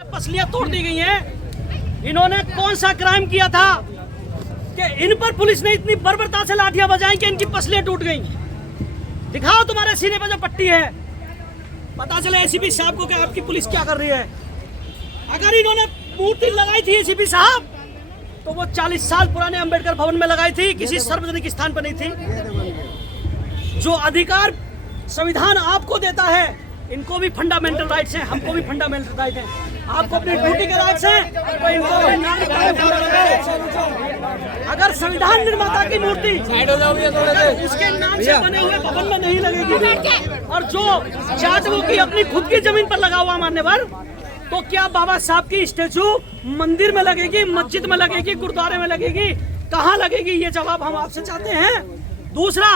पसलियां तोड़ दी गई हैं। इन्होंने कौन सा क्राइम किया था कि इन पर पुलिस ने इतनी बर्बरता से लाठियां बजाई कि इनकी पसलियां टूट गई। दिखाओ तुम्हारे सीने पर जो पट्टी है, पता चले एसीपी साहब को कि आपकी पुलिस क्या कर रही है। अगर इन्होंने मूर्ति लगाई थी एसीपी साहब, तो वो 40 साल पुराने अंबेडकर भवन में लगाई थी, किसी सार्वजनिक स्थान पर नहीं थी। जो अधिकार संविधान आपको देता है, इनको भी फंडामेंटल राइट्स हैं, हमको भी फंडामेंटल राइट हैं। आपको अपनी ड्यूटी के राइट्स हैं, तो इनको भी अगर संविधान निर्माता की मूर्ति उसके नाम से बने हुए भवन में नहीं लगेगी और जो जाटवों की अपनी खुद की जमीन पर लगा हुआ मान्यवर, तो क्या बाबा साहब की स्टेचू मंदिर में लगेगी, मस्जिद में लगेगी, गुरुद्वारे में लगेगी, कहाँ लगेगी? ये जवाब हम आपसे चाहते हैं। दूसरा,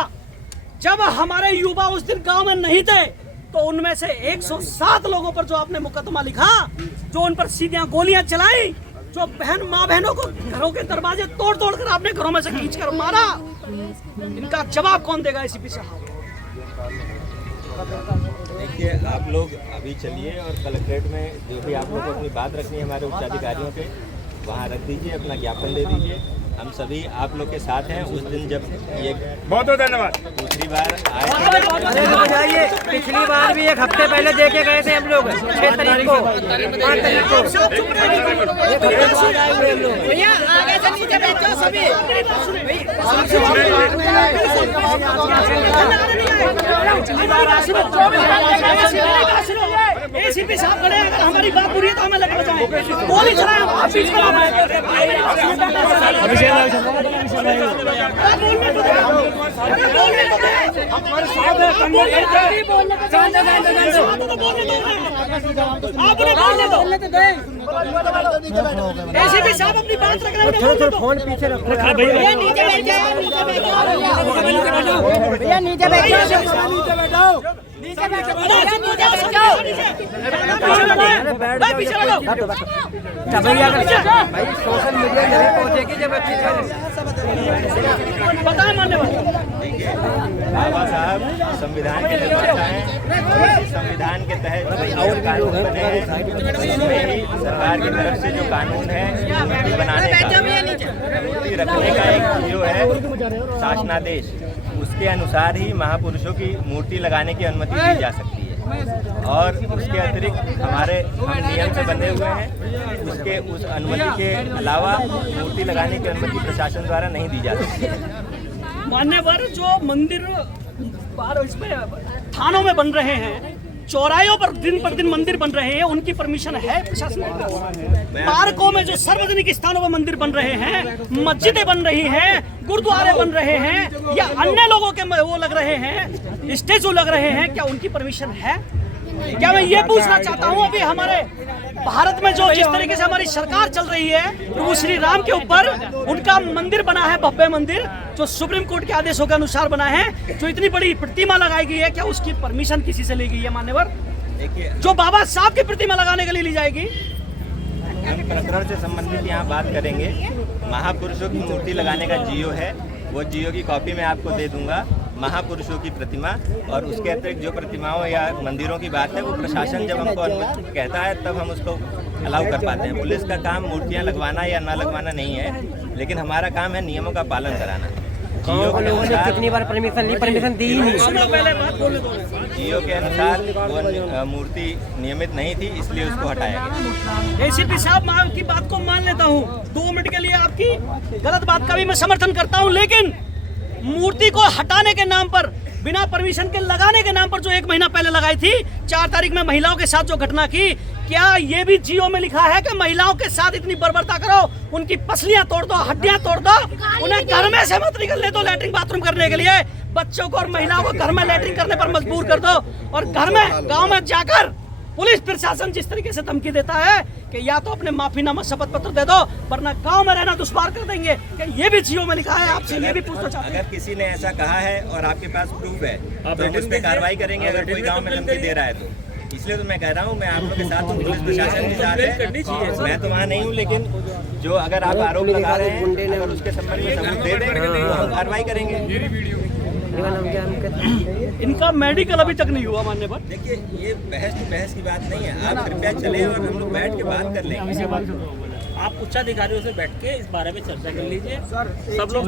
जब हमारे युवा उस दिन गांव में नहीं थे, तो उनमें से 107 लोगों पर जो आपने मुकदमा लिखा, जो उन पर सीधियां गोलियां चलाई, जो माँ बहनों को घरों के दरवाजे तोड़ तोड़ कर आपने घरों में से खींच कर मारा, इनका जवाब कौन देगा एसीपी साहब? देखिए, आप लोग अभी चलिए और कलेक्ट्रेट में जो भी आप लोग को अपनी बात रखनी है हमारे उच्चाधिकारियों के, वहाँ रख दीजिए, अपना ज्ञापन दे दीजिए। हम सभी आप लोग के साथ हैं। उस दिन जब ये बहुत धन्यवाद दूसरी बार आए, बताइए, पिछली बार भी एक हफ्ते पहले देखे गए थे हम लोग, 6 तारीख को, 5 तारीख को। भैया आगे से नीचे बैठो सभी। एसीपी साहब खड़े, अगर हमारी बात बुरी है तो हमें लग जाए गोली चलाएं। एसीपी साहब अपनी बात रख रहे हैं, फोन पीछे रखो भैया नीचे बैठ जाओ, भैया नीचे बैठो, नीचे बैठो, भाई सोशल मीडिया नहीं पहुंचेगी जब अच्छी बताएं मान्यवर। बाबा साहब संविधान के निर्माता हैं। संविधान के तहत कानून बने हैं, उसमें ही सरकार की तरफ से जो कानून है मूर्ति बनाने का, मूर्ति रखने का एक जो है शासनादेश, उसके अनुसार ही महापुरुषों की मूर्ति लगाने की अनुमति दी जा सकती है। और उसके अतिरिक्त हम नियम से बंधे हुए हैं। उसके उस अनुमति के अलावा मूर्ति लगाने की अनुमति प्रशासन द्वारा नहीं दी जा सकती। मान्यवर, जो मंदिर इसमें थानों में बन रहे हैं, चौरायों पर दिन पर दिन मंदिर बन रहे हैं, उनकी परमिशन है प्रशासन के पास? पार्कों में जो सार्वजनिक स्थानों पर मंदिर बन रहे हैं, मस्जिदें बन रही हैं, गुरुद्वारे बन रहे हैं, या अन्य लोगों के वो लग रहे हैं, स्टेचू लग रहे हैं, क्या उनकी परमिशन है? क्या मैं ये पूछना चाहता हूँ, अभी हमारे भारत में जो जिस तरीके से हमारी सरकार चल रही है, प्रभु श्री राम के ऊपर उनका मंदिर बना है, भव्य मंदिर, जो सुप्रीम कोर्ट के आदेशों के अनुसार बना है, जो इतनी बड़ी प्रतिमा लगाई गई है, क्या उसकी परमिशन किसी से ली गई है मान्यवर? देखिए, जो बाबा साहब की प्रतिमा लगाने के लिए ली जाएगी, हम प्रकरण से संबंधित यहाँ बात करेंगे। महापुरुषों की मूर्ति लगाने का जियो है, वो जियो की कॉपी मैं आपको दे दूंगा। महापुरुषों की प्रतिमा और उसके अतिरिक्त जो प्रतिमाओं या मंदिरों की बात है, वो प्रशासन जब हमको अनुमति कहता है तब हम उसको अलाउ कर पाते हैं। पुलिस का काम मूर्तियां लगवाना या ना लगवाना नहीं है, लेकिन हमारा काम है नियमों का पालन कराना। जियो के अनुसार कितनी बार परमिशन दी ही नहीं। जियो के अनुसार वो मूर्ति नियमित नहीं थी, इसलिए उसको हटाया गया। एसीपी साहब, मैं आपकी बात को मान लेता हूँ, 2 मिनट के लिए आपकी गलत बात का भी मैं समर्थन करता हूँ, लेकिन मूर्ति को हटाने के नाम पर, बिना परमिशन के लगाने के नाम पर जो 1 महीना पहले लगाई थी, 4 तारीख में महिलाओं के साथ जो घटना की, क्या ये भी जियो में लिखा है कि महिलाओं के साथ इतनी बर्बरता करो, उनकी पसलियां तोड़ दो, हड्डियां तोड़ दो, उन्हें घर में से मत निकलने दो लैट्रिन बाथरूम करने के लिए, बच्चों को और महिलाओं को घर में लैट्रिन करने पर मजबूर कर दो, और घर में गाँव में जाकर पुलिस प्रशासन जिस तरीके से धमकी देता है कि या तो अपने माफीनामा शपथ पत्र दे दो, वरना गांव में रहना दुश्वार कर देंगे, कि ये भी जियो में लिखा है। आपसे ये भी पूछना चाहते हैं, अगर किसी ने ऐसा कहा है और आपके पास प्रूफ है तो हम उस पर कार्रवाई करेंगे, अगर कोई गांव में धमकी दे रहा है तो। इसलिए तो मैं कह रहा हूँ, मैं आप लोग के साथ हूँ, पुलिस प्रशासन के साथ है। मैं तो वहाँ नहीं हूँ, लेकिन जो अगर आप आरोप लगा रहे हैं, अगर उसके संबंध में सबूत दे दें तो हम कार्रवाई करेंगे। इनका मेडिकल अभी तक नहीं हुआ मानने पर। देखिए, ये बहस की बात नहीं है। आप कृपया चले और हम लोग बैठ के बात कर लेंगे। आप उच्चाधिकारियों से बैठ के इस बारे में चर्चा कर लीजिए। सब लोग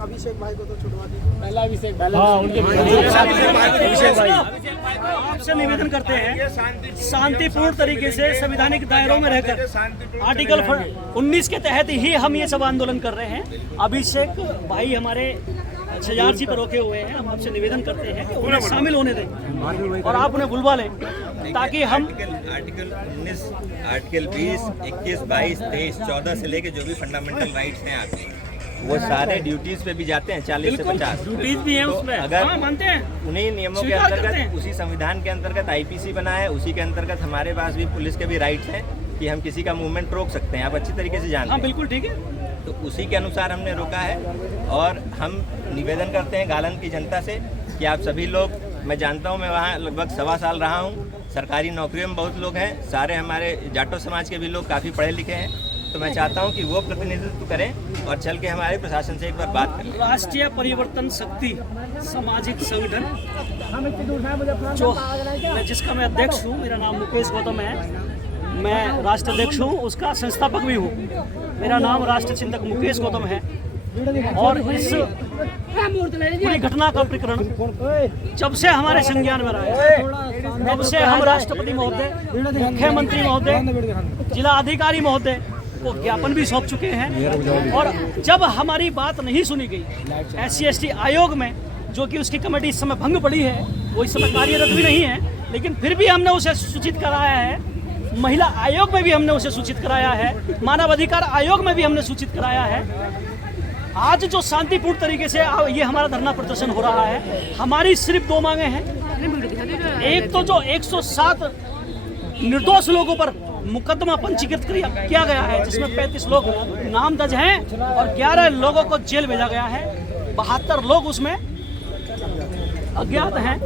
अभिषेक भाई को तो छुड़वा दीजिए। पहला अभिषेक आपसे निवेदन करते हैं शांतिपूर्ण तरीके से संवैधानिक दायरों में रहकर आर्टिकल 19 के तहत ही हम ये सब आंदोलन कर रहे हैं। अभिषेक भाई हमारे शजारसी पर रोके हुए हैं। हम आपसे निवेदन करते हैं कि उन्हें शामिल होने दें और आप उन्हें बुलवा लें ताकि हम आर्टिकल 19, आर्टिकल 20, 21, 22, 23, 14 से लेके जो भी फंडामेंटल राइट्स हैं आपके, वो सारे ड्यूटीज पे भी जाते हैं 40 से 50 ड्यूटीज भी हैं तो उसमें। अगर हाँ, मानते हैं। उन्हीं नियमों के स्वीकार करते अंतर्गत, हैं। उसी संविधान के अंतर्गत आईपीसी बना है, उसी के अंतर्गत हमारे पास भी पुलिस के भी राइट्स हैं कि हम किसी का मूवमेंट रोक सकते हैं। आप अच्छी तरीके से जानते हाँ हैं। बिल्कुल ठीक है। तो उसी के अनुसार हमने रोका है और हम निवेदन करते हैं गालन की जनता से कि आप सभी लोग, मैं जानता हूँ, मैं वहाँ लगभग 1.25 साल रहा हूँ, सरकारी नौकरियों में बहुत लोग हैं, सारे हमारे जाटो समाज के भी लोग काफ़ी पढ़े लिखे हैं, तो मैं चाहता हूँ कि वो प्रतिनिधित्व करें और चल के हमारे प्रशासन से एक बार बात करें। राष्ट्रीय परिवर्तन शक्ति सामाजिक संगठन जो जिसका मैं अध्यक्ष हूँ, मेरा नाम मुकेश गौतम है, मैं राष्ट्र अध्यक्ष हूँ, उसका संस्थापक भी हूँ। मेरा नाम राष्ट्र चिंतक मुकेश गौतम है और इस पूरी घटना का प्रकरण जब से हमारे संज्ञान में रहा है, तब से हम राष्ट्रपति महोदय, मुख्यमंत्री महोदय, जिला अधिकारी महोदय को ज्ञापन भी सौंप चुके हैं। और जब हमारी बात नहीं सुनी गई SC/ST आयोग में, जो कि उसकी कमेटी इस समय भंग पड़ी है, वो इस समय कार्यरत भी नहीं है, लेकिन फिर भी हमने उसे सूचित कराया है। महिला आयोग में भी हमने उसे सूचित कराया है, मानव अधिकार आयोग में भी हमने सूचित कराया है। आज जो शांतिपूर्ण तरीके से ये हमारा धरना प्रदर्शन हो रहा है, हमारी सिर्फ 2 मांगे हैं। एक तो जो 107 निर्दोष लोगों पर मुकदमा पंजीकृत किया गया है, जिसमें 35 लोग नाम दर्ज हैं और 11 लोगों को जेल भेजा गया है, 72 लोग उसमें अज्ञात हैं।